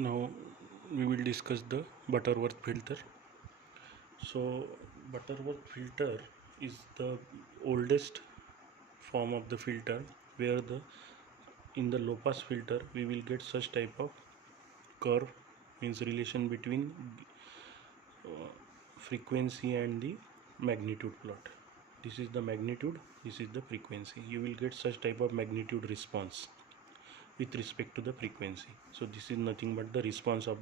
Now we will discuss the Butterworth filter. So Butterworth filter is the oldest form of the filter where in the low pass filter we will get such type of curve, means relation between frequency and the magnitude plot. This is the magnitude, this is the frequency. You will get such type of magnitude response with respect to the frequency. So this is nothing but the response of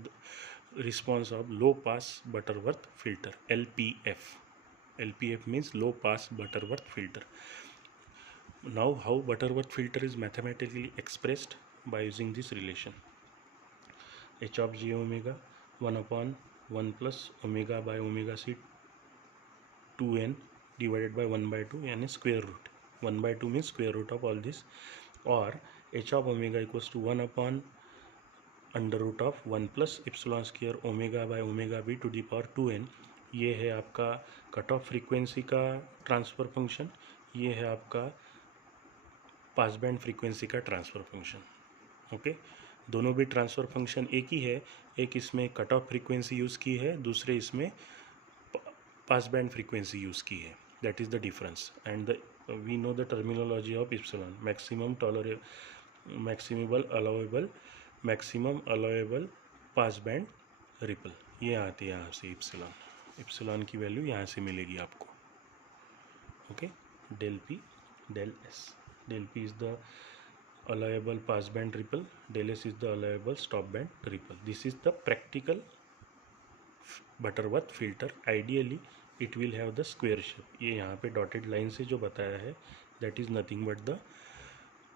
low pass Butterworth filter, LPF. LPF means low pass Butterworth filter. Now how Butterworth filter is mathematically expressed? By using this relation, h of j omega 1 upon 1 plus omega by omega c 2n divided by 1 by 2 and a square root. 1 by 2 means square root of all this, or h of omega equals to 1 upon under root of 1 plus epsilon square omega by omega B to the power 2n. ये है आपका cut off frequency का transfer function, ये है आपका pass band frequency का transfer function. Okay, दोनों भी ट्रांसफ़र फंक्शन एक ही है, एक इसमें कट ऑफ फ्रीक्वेंसी यूज़ की है, दूसरे इसमें पास बैंड फ्रीक्वेंसी यूज़ की है. That is the difference. And we know the terminology of epsilon, maximum allowable pass band ripple. ये आती है यहाँ से एप्सिलॉन की वैल्यू यहाँ से मिलेगी आपको. Okay, del P del S. Del P is the allowable pass band ripple, del S is the allowable stop band ripple. This is the practical Butterworth filter. Ideally it will have the square shape. ये यहाँ पे dotted line से जो बताया है that is nothing but the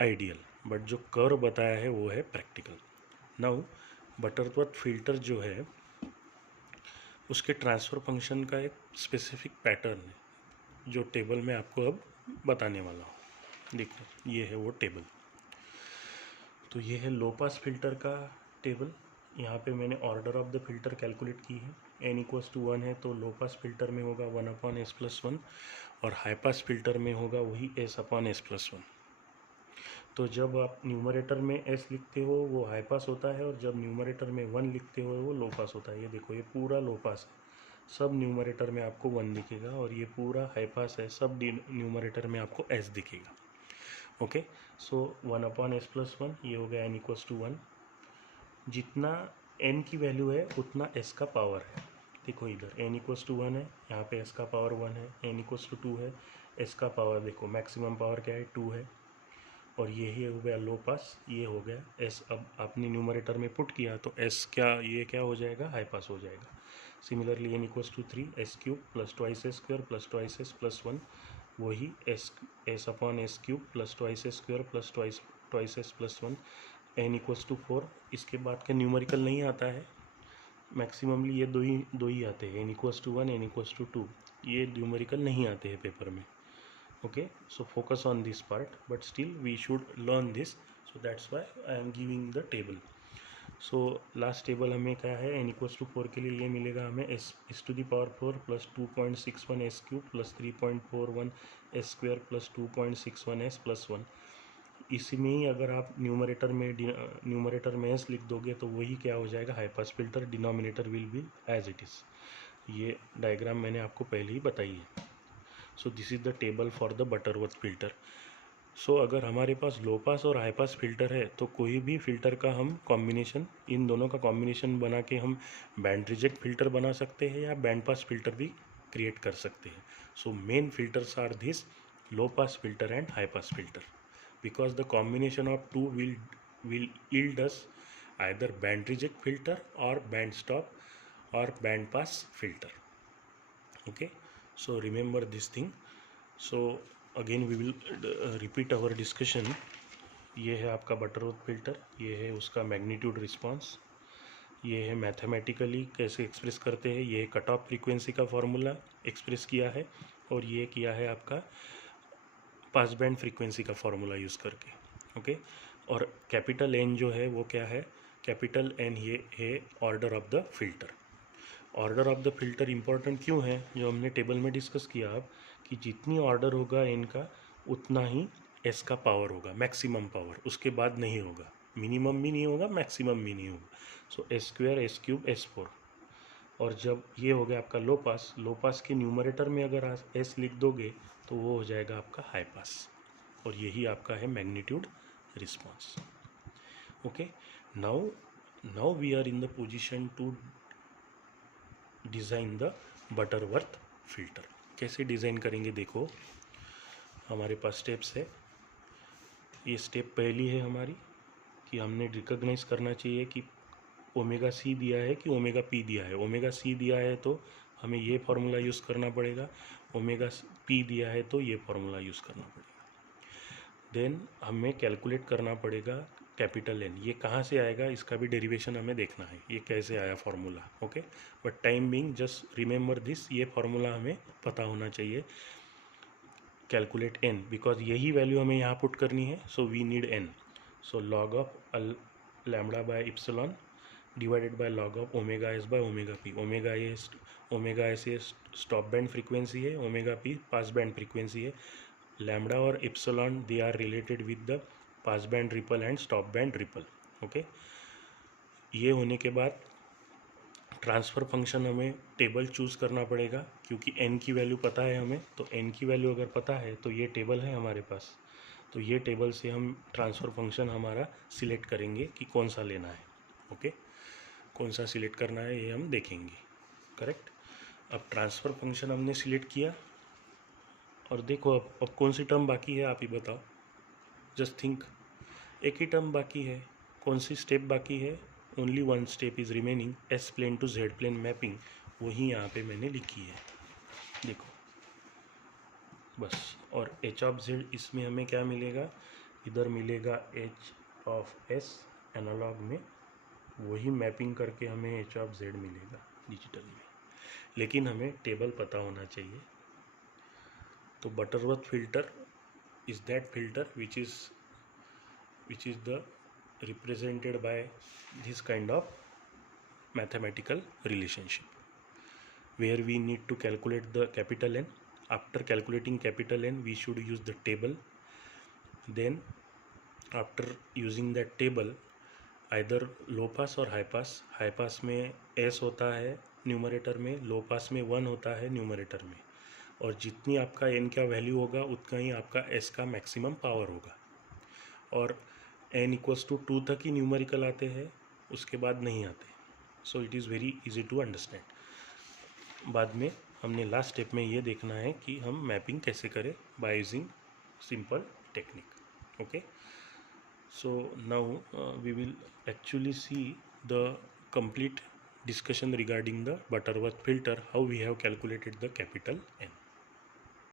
ideal, but जो curve बताया है वो है प्रैक्टिकल. नाउ बटरवर्थ फिल्टर जो है उसके ट्रांसफ़र फंक्शन का एक स्पेसिफिक पैटर्न है जो टेबल में आपको अब बताने वाला हूँ. देखिए ये है वो टेबल. तो ये है लो पास फिल्टर का टेबल. यहाँ पे मैंने order of the filter calculate की है. n इक्वल्स टू 1 है तो लो पास फिल्टर में होगा 1 अपॉन एस प्लस 1, और हाई पास फिल्टर में होगा वही s अपॉन एस प्लस 1. तो जब आप न्यूमरेटर में s लिखते हो वो हाई पास होता है, और जब न्यूमरेटर में 1 लिखते हो वो लो पास होता है. ये देखो ये पूरा लो पास है, सब न्यूमरेटर में आपको 1 दिखेगा, और ये पूरा हाई पास है, सब न्यूमरेटर में आपको s दिखेगा. ओके, सो 1 अपॉन एस प्लस 1, ये हो गया n इक्वल्स टू 1. जितना n की वैल्यू है उतना s का पावर है. देखो इधर n इक्वल्स टू 1 है, यहाँ पे s का पावर 1 है. n इक्वल्स टू 2 है, s का पावर देखो मैक्सिमम पावर क्या है 2 है, और यही हो गया लो पास, ये हो गया s. अब आपने न्यूमरेटर में पुट किया तो s ये क्या हो जाएगा, हाई पास हो जाएगा. Similarly n equals to 3, S cube plus twice S square plus twice S plus 1, वही S upon S cube plus twice S square plus twice S plus 1. n equals to 4. इसके बाद का numerical नहीं आता है, maximally ये दो ही आते हैं, n equals to 1, n equals to 2. ये न्यूमेरिकल नहीं आते हैं पेपर में. Okay, so focus on this part, but still we should learn this, so that's why I am giving the table. So last table हमें क्या है, n equals to 4 के लिए ये मिलेगा हमें s to the power 4 plus 2.61 S cube plus 3.41 S square plus 2.61 S plus 1. इसी में ही अगर आप न्यूमरेटर में s लिख दोगे तो वही क्या हो जाएगा, high pass filter. Denominator will be as it is. ये डायग्राम मैंने आपको पहले ही बताई है. So this is the table for the Butterworth filter. So अगर हमारे पास लो पास और हाई पास फिल्टर है तो कोई भी फिल्टर का हम कॉम्बिनेशन, इन दोनों का कॉम्बिनेशन बना के हम बैंड रिजेक्ट फिल्टर बना सकते हैं या बैंड पास फिल्टर भी क्रिएट कर सकते हैं. So main filters are this low pass filter and high pass filter, because the combination of two will yield us either band reject filter or band stop or band pass filter. Okay, so remember this thing. So again we will repeat our discussion. ये है आपका Butterworth filter, ये है उसका magnitude response, ये है mathematically कैसे express करते हैं, ये कट ऑफ फ्रीक्वेंसी का फॉर्मूला एक्सप्रेस किया है, और ये किया है आपका पास बैंड फ्रीक्वेंसी का फॉर्मूला यूज़ करके. ओके, और कैपिटल एन जो है वो क्या है, कैपिटल एन ये है order of the filter. Order of the filter important क्यों है, जो हमने टेबल में डिस्कस किया अब, कि जितनी ऑर्डर होगा एन का उतना ही एस का पावर होगा, मैक्सिमम पावर, उसके बाद नहीं होगा. मिनिमम भी नहीं होगा, मैक्सिमम भी नहीं होगा. So S square, S cube, S four. और जब ये हो गया आपका लो पास, लो पास के न्यूमरेटर में अगर एस लिख दोगे तो वो हो जाएगा आपका हाई पास. और यही आपका है magnitude response. Okay, now we are in the position to design the Butterworth filter. कैसे डिज़ाइन करेंगे देखो, हमारे पास स्टेप्स है. ये स्टेप पहली है हमारी कि हमने रिकॉग्नाइज करना चाहिए कि ओमेगा सी दिया है कि ओमेगा पी दिया है. ओमेगा सी दिया है तो हमें ये फार्मूला यूज़ करना पड़ेगा, ओमेगा पी दिया है तो ये फार्मूला यूज़ करना पड़ेगा. देन हमें कैलकुलेट करना पड़ेगा कैपिटल एन. ये कहाँ से आएगा इसका भी डेरिवेशन हमें देखना है, ये कैसे आया formula. Okay, but time being just remember this, ये फार्मूला हमें पता होना चाहिए. कैलकुलेट एन, बिकॉज यही वैल्यू हमें यहाँ पुट करनी है. So we need n. So log of lambda by epsilon divided by log of omega s by omega p. Omega s ये स्टॉप बैंड फ्रीक्वेंसी है, omega p pass band frequency है. Lambda और epsilon they are related with the pass band ripple and stop band ripple. Okay, ये होने के बाद transfer function हमें table choose करना पड़ेगा क्योंकि n की वैल्यू पता है हमें. तो n की वैल्यू अगर पता है तो ये टेबल है हमारे पास. तो ये टेबल से हम ट्रांसफ़र फंक्शन हमारा सिलेक्ट करेंगे कि कौन सा लेना है. ओके, कौन सा सिलेक्ट करना है ये हम देखेंगे. करेक्ट. अब ट्रांसफ़र फंक्शन हमने सिलेक्ट किया और देखो अब कौन सी टर्म बाकी है आप ही बताओ. जस्ट थिंक, एक ही टर्म बाकी है. कौन सी स्टेप बाकी है? Only one step is remaining, s plane to z plane mapping. वही यहाँ पे मैंने लिखी है, देखो बस. और एच ऑफ जेड इसमें हमें क्या मिलेगा, इधर मिलेगा एच ऑफ एस एनालॉग में, वही मैपिंग करके हमें एच ऑफ जेड मिलेगा डिजिटल में. लेकिन हमें टेबल पता होना चाहिए. तो Butterworth filter is that filter which is the represented by this kind of mathematical relationship where we need to calculate the capital N. After calculating capital N we should use the table. Then after using that table either लो पास और high pass में S होता है numerator में, लो पास में 1 होता है numerator में. और जितनी आपका n का वैल्यू होगा उतना ही आपका s का मैक्सिमम पावर होगा. और n इक्वल्स टू 2 तक ही न्यूमेरिकल आते हैं, उसके बाद नहीं आते. So it is very easy to understand. बाद में हमने लास्ट स्टेप में ये देखना है कि हम मैपिंग कैसे करें by using simple technique. Okay, so now we will actually see the complete discussion regarding the Butterworth filter, how we have calculated the capital N.